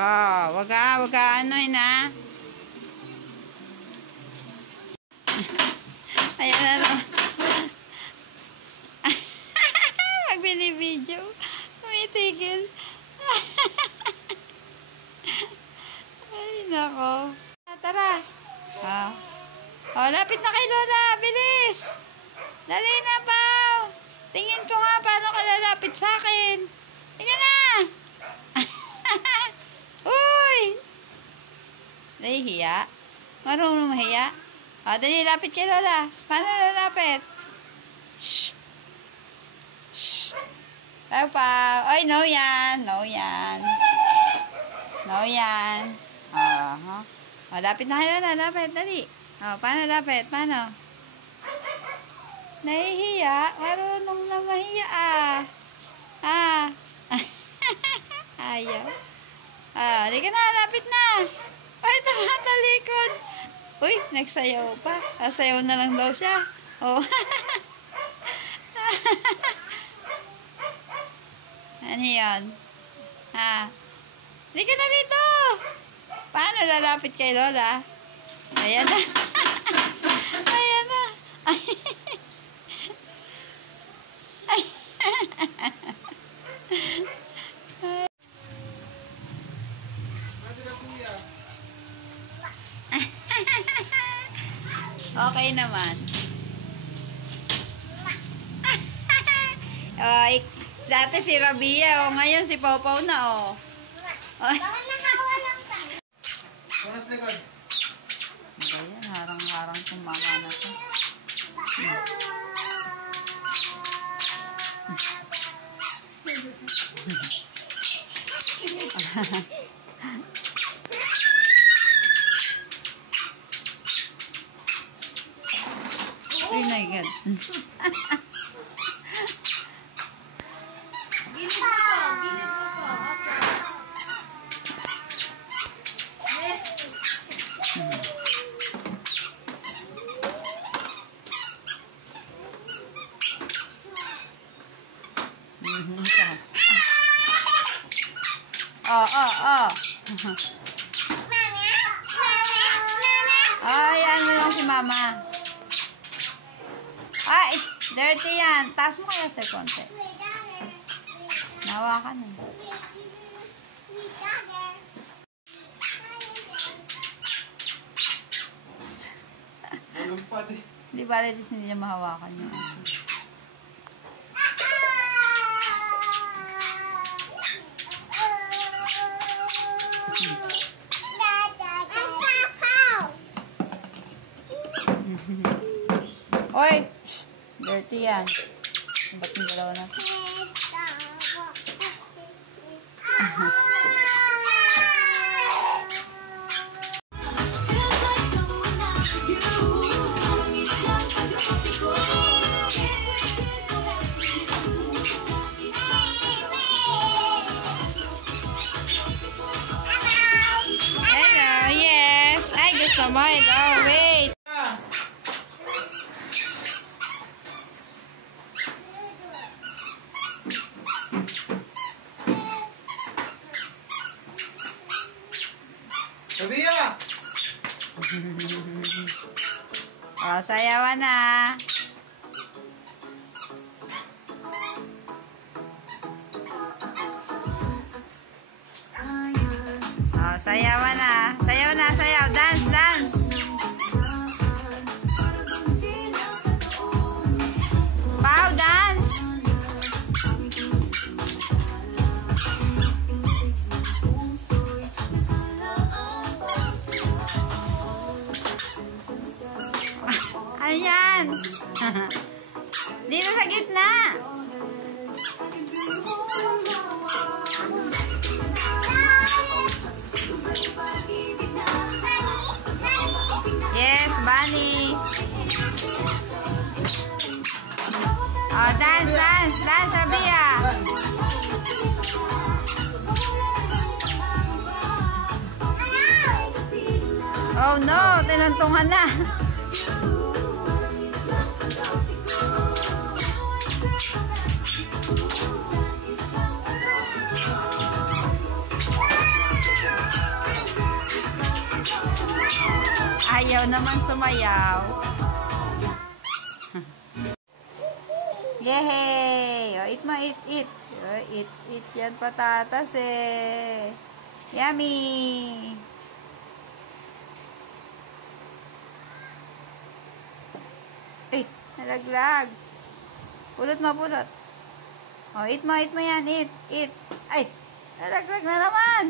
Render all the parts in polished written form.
Oh, wag ka ano na. Ayan na no. Pag binibidyo, tumitigil. Ay, nako. Tara. Oh, lapit na kay Lola. Bilis. Dali na, Pao. Tingin ko nga paano ka lalapit sa akin. Tingnan na. Uy! Nahihiya? Marunong mahiya? O, dali, lapit kay Lola. Paano lalapit? Shh! Shh! Pero pa. Oy, no yan. No yan. No yan. O, lapit na kay Lola. Lapit, dali. O, paano lapit? Paano? Nahihiya? Marunong na mahiya Ayaw. Di ka na, lapit na. Ay, talikod. Uy, nagsayaw pa. Sayaw na lang daw siya. Oh. Ano yun? Di ka na dito. Paano lalapit kay Lola? Ayan na. Ayan na. Okay naman. Dati si Rabia, ngayon si Pawpaw na, Bakit nakawa lang tayo? Manas likod. Ayan, harang-harang kung mama na to. Oh my God. Gilid mo po. Ay, ano lang si Mama. Ay, dirty yan. Taas mo kaya sa konti. Nawakan mo. Lumpad eh. Di ba, Redis, hindi niya mahawakan yun. Oy! Shh! Dirty yan. Ba't yung dalawa na? Hello, yes. Ay, gusto mo. Oh, wait. Rabia! Oh, sayawan na. Oh, sayawan na. Sayaw na, sayaw. Dance, dance. Pau, dance. Ayan. Dito sa gitna. Yes, Bunny. Oh, dance, dance, dance, Rabia. Oh no, tinuntungan na. Ayaw naman sumayaw. Yehey! O, eat mo, eat. O, eat yan patatas eh. Yummy! Ay, nalaglag. Pulot mo, pulot. O, eat mo yan, eat. Ay, nalaglag na naman.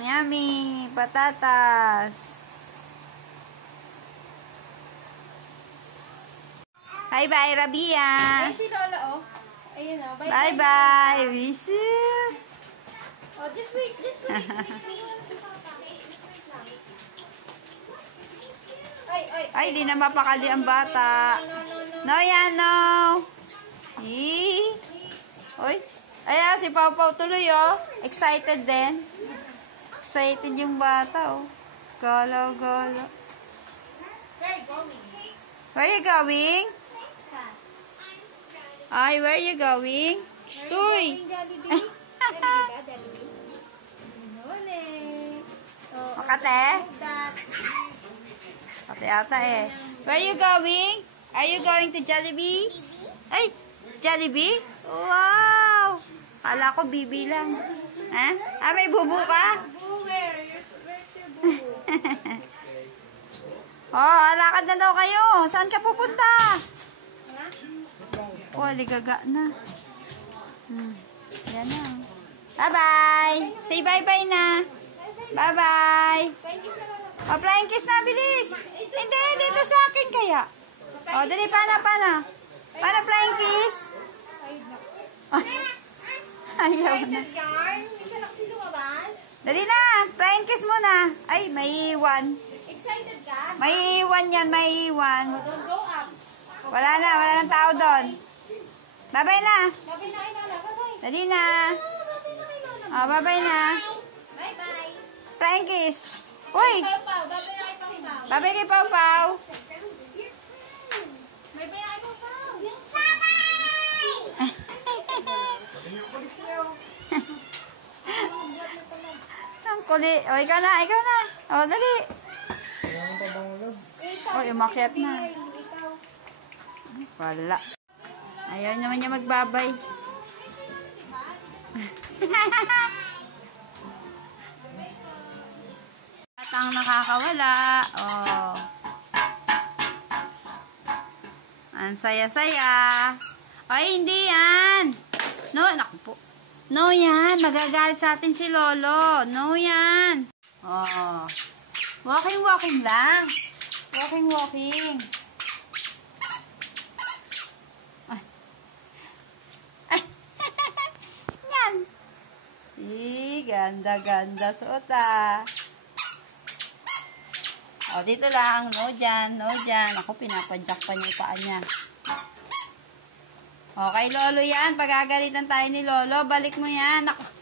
Yummy! Patatas. Bye-bye, Rabia. Ay, si Lola, oh. Ayun, oh. Bye-bye. Whistle. Oh, just wait. Ay, di na mapakali ang bata. No, yan, no. Oy. Ayan, si Pau Pau tuloy, oh. Excited din. Excited yung bata, oh. Gala. Where are you going? Where are you going? Ay, where are you going? Stoy. Makate? Makate ata eh. Where are you going? Are you going to Jollibee? Ay, Jollibee? Wow! Kala ko bibi lang. Ha? Ah, may bubu ka? Where's your boo? Oh, alakad na daw kayo. Saan ka pupunta? Oh, ligaga na. Yan na. Bye-bye. Say bye-bye na. Bye-bye. Oh, flying kiss na, bilis. Hindi, dito sa akin kaya. Oh, dali, pana. Pana flying kiss. Ayaw na. Dali na, flying kiss muna. Ay, may iwan. Excited ka? May iwan yan, may iwan. Don't go up. Wala nang tao doon. Bye-bye na. Babay na kay Lola. Babay. Dali na. Oh, bye-bye na. Bye-bye. Flying kiss. Uy! Pau-Pau. Babay na kay Pau-Pau. Bye-bye kay Pau Pau. Babay na kay Pau-Pau. Ang kulit. O, ikaw na. O, dali. O, umakyat na. Wala. Ayaw naman niya magbabay. At ang nakakawala. Oh. Ang saya-saya. Ay, hindi yan. No, naku po. No yan. Magagalit sa atin si Lolo. No yan. Oh. Walking lang. Walking. Yan. Ganda suot ah. O, dito lang. No dyan. Ako, pinapadyak pa niya yung paa niya. O, kay Lolo yan. Pagagalitan tayo ni Lolo, balik mo yan. Ako.